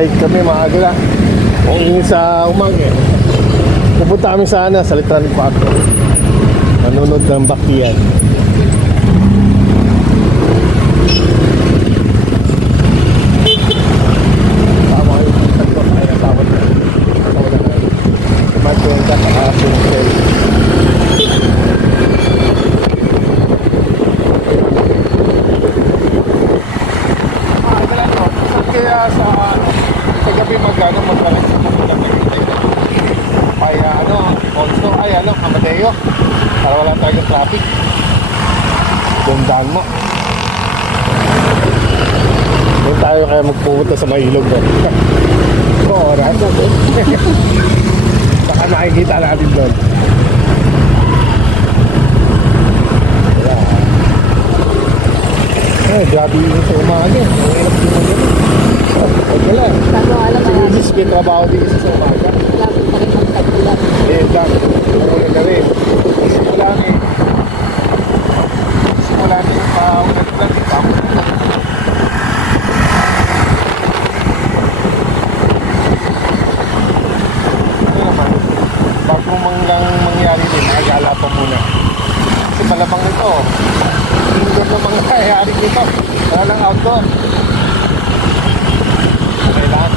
Ride kami maaga lang. Kung sa umaga pupunta kami sana sa Litran Park. Nanonood ng Baktiyan. Tama kayo tatlo. Ay natawad na. Natawad na kayo. Magkwenta sa Sunset. Kaya sa gabi magkaroon sa pupunta kaya also Amadeo para wala tayong traffic. Gandaan mo. Doon tayo kaya magpupunta sa Mailog oras baka makikita natin doon. Grabe yun sa umaga. Mahirap din mo din. Okay lang. Si Mrs. may trabaho din isa sa umaga. Lapit na rin magtagulan. Dan. Ano na rin. Simula rin. Simula rin yung paunan-ulan. Ano naman? Bago mangyari din, nagala pa muna. Kasi malamang ito. Indoor na mangyayari dito. Wala lang outdoor. Kailangan.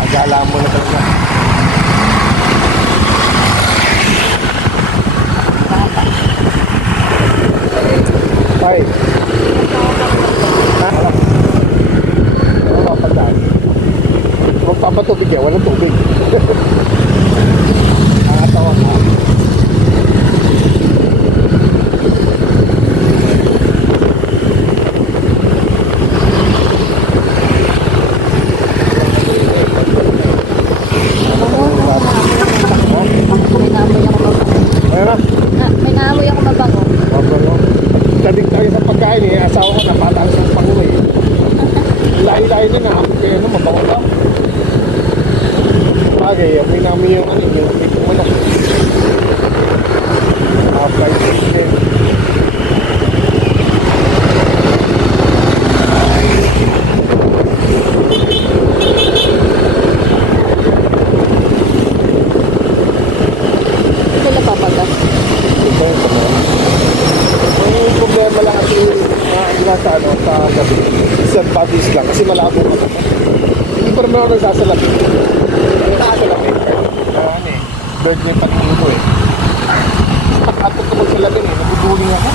Agala mo na talaga. Ay. Ano ba pagdaan? Magpapatubig yan. Walang tubig. Nakatawa ka. May naamoy ako mabango. Tadig tayo sa pagkain asawa ko napatalas ng pango lahi-lahi na nahamot kayo mabango daw. Bagay, may namin yung yung manok. Fried fish din. Sa gabi, sa bodies lang kasi malabo ka naman. Hindi pa naman ako nagsasalamin. Nagsasalamin bird may paningin ko at tutungkol sa lamin nabuduling ako.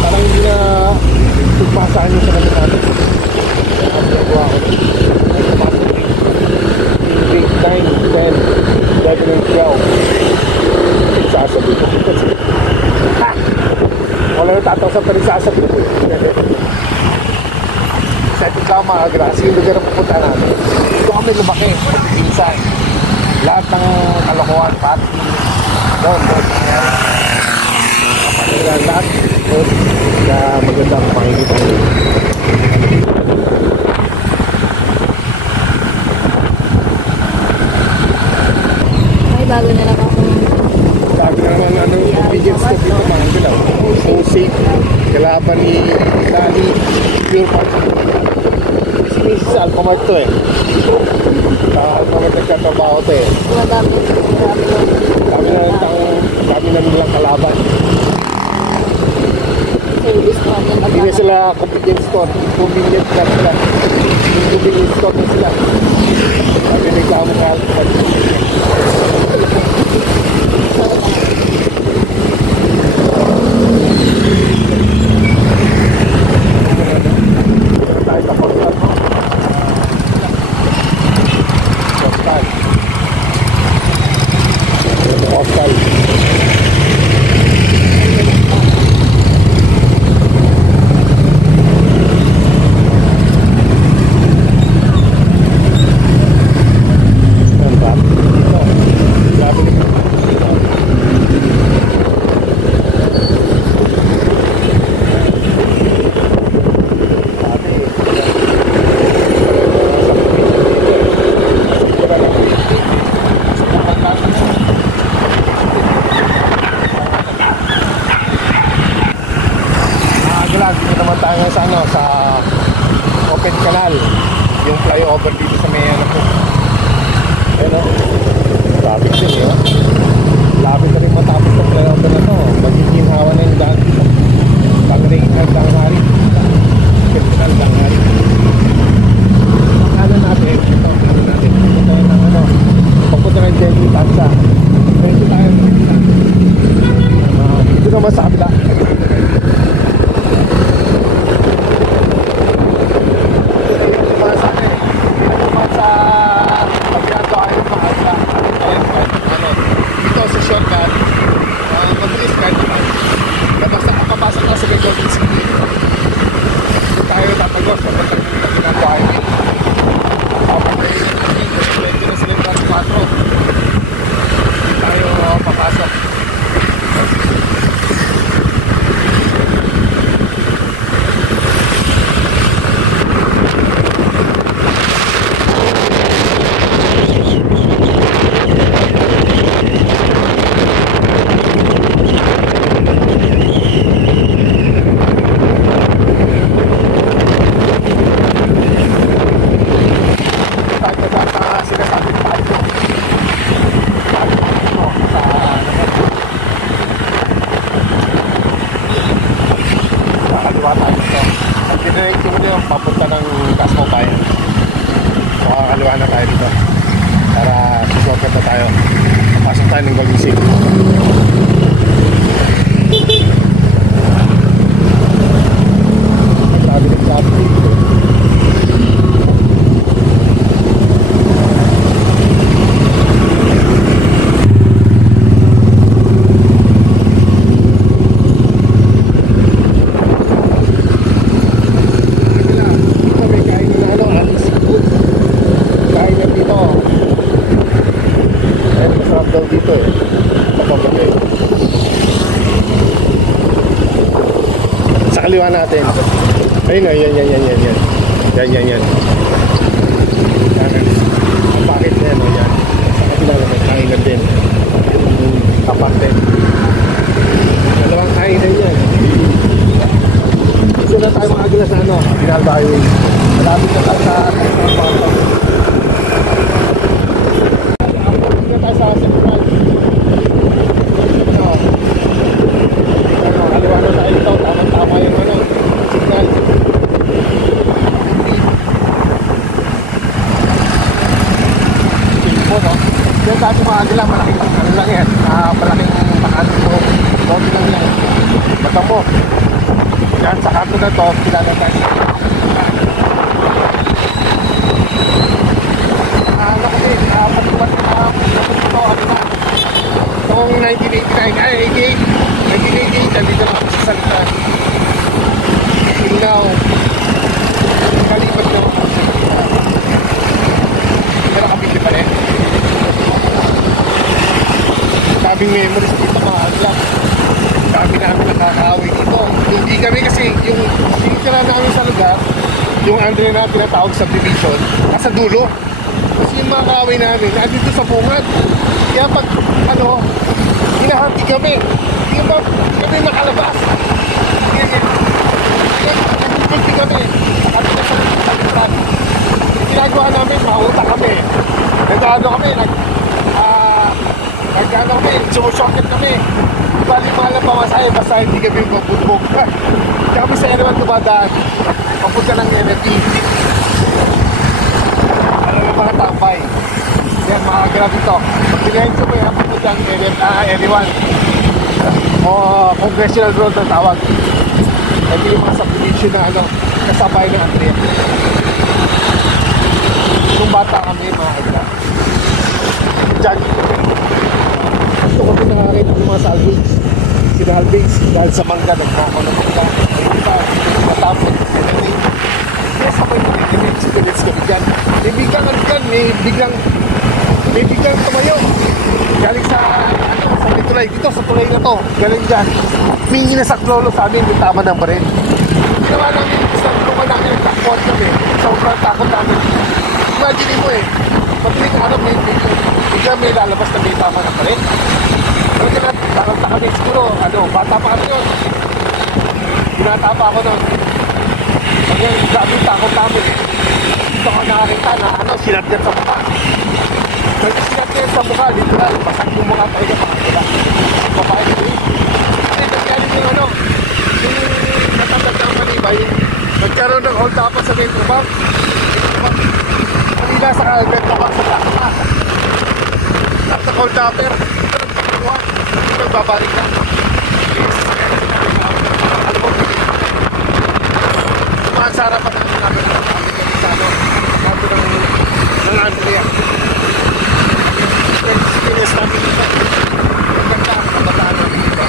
Parang hindi na tugpasaan yung sa lamin natin. Ang nagawa ko ay 8, 9, 10, 11 and 12 sasabi ko wala na tataw sa panisasabi ko sa ito ka mga grasi yung lugar na pupunta natin dito kami lumaki pinsan lahat ng kalokohan pati doon lahat na magandang makikita Ay bago na lang ako sabi naman obedience na dito mga gilaw so safe kalaban ni Lali Pure Park si Mrs. Alphamart to Alphamart nagkatrabaho to dami na nilang kalaban hindi na sila convenience store convenience na sila convenience store na sila sabi reklamo ka Alphamart open canal. Yung flyover dito sa may ano po. Ayun o. Traffic din yun. Lapit na rin matapos ng flyover na to. Magiging hawa na yung daan dito. Danghari. Terminal Danghari. Ano natin? Ito natin. Ito ng ano. Pagpunta ng Jenny Tansa. Pwede tayo. Ito naman sa kabila. Papunta ng Casco Bayan. So kakaliwa na tayo dito para susunod na tayo. Pasok tayo ng Golden City. Sabi ng sabi dito. Dito eh. Kapag sa kaliwa natin. Ayun o, yan. Yan. Ang bakit na yan o, yan. Sa kabila naman, kainan din. Yung tapat din. Dalawang kainan yan. Dito na tayo mga agila sa ano, Pinal Byway. Malapit na tayo sa dati mga agila, malaking ano lang yan, malaking pakanin mo, konti lang yan. Bata mo, yan sa kanto na to, kilala tayo sa laki, patumat na ito, ano na. Noong 1989, ay 1988, nandito na ako sa salita. Till now, kalipat na ako sa salita. Hindi na kami pa rin. Daming memories dito mga agla. Dami namin nakakawin dito. Hindi kami kasi yung tira namin sa lugar, yung Andre na tinatawag subdivision, nasa dulo. Kasi yung mga kaaway namin, nandito sa bungad. Kaya pag ano, hinahanti kami. Hindi kami makalabas. Nagpulti kami. At nasa litan. Ginagawa namin, mahuta kami. Nagano kami, nagkano kami, sumushortcut kami. Bali mga lang pamasahe, basta hindi kami magbutbog. Kami sa Erevan tumadaan, papunta ng NFT. Alam mo mga tambay. Yan, mga grabe ito. Pag dinahensyo mo yan, papunta ng Erevan. O Congressional Road na tawag. Ito yung mga subdivision na ano, kasabay ng Andrea. Kung bata kami, mga agla. Diyan, gusto ko din nakakita ng mga salvage. Sinalvage dahil sa mangga, nagkakaroon ng mangga. Ay iba, matapot. Kaya sabay mo rin, experience kami dyan. May biglang tumayo. Galing sa may tulay. Dito sa tulay na to. Galing dyan. Mingi na sa klolo sa amin, yung tama ng barin. Ginawa namin, isang lupa namin, nagtakot kami. Sobrang takot namin. Imagine mo eh, patuloy araw bigla may lalabas na may tama ng barin. Pero nakakita kami siguro, bata pa kami yun. Binata pa ako nun. Yan, grabe takot namin. Dito ko nakakita na ano, silat yan sa mukha. Silat yan sa mukha, literal. Basag yung mukha talaga mga sila. Babae ko yun. Kasi nagkalit yung ano, yung natandad ng Manibay, nagkaroon ng hold up sa Metro Bank. Kanina sa Metro Bank sa Takma. Nasa hold upper. Ito babalik na. Sumasara pa natin namin ng Amerikano. Sabi ng Andrea. Pinis namin ito. Maganda ang kabataan namin ito.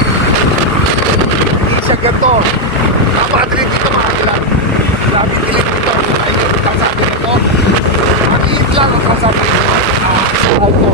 Hindi siya ganito. Napakadilit dito mga kailan. Grabe dilit dito. Ay, yung kasabi nito. Ang iit lang ang kasabi nito. Ito.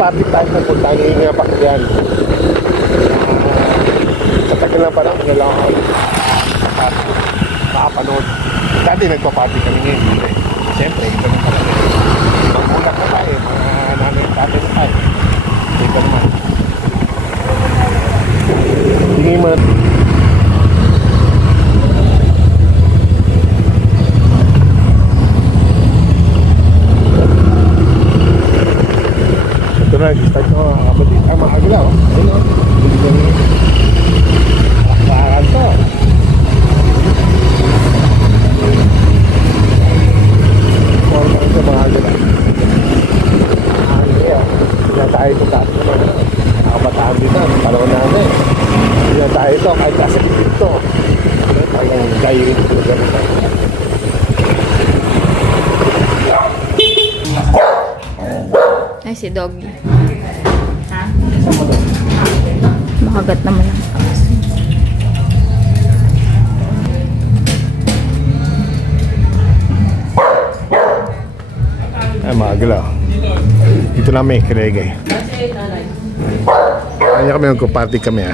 Party tayo na punta niyo nga pa yan. Sa tagal na parang lang ako nakapanood. Dati nagpa-party kami ngayon. Siyempre, ito naman pala. Magulak na tayo, mga nanay tatay na tayo. Ito naman. Hindi mo start ko kapatid ang mga aglaw. Ayun. Bakal to. Formal ito mga aglaw. Hindi tayo ito dati naman. Nakabataan dito. Panahon namin. Hindi tayo ito kahit nasa kitip ito. Parang gayrin ito. Ay, si Doggy. Makagat naman ang taas. Ay, mga aglaw. Dito namin, Kiregay. Kanya kami, magkuparty kami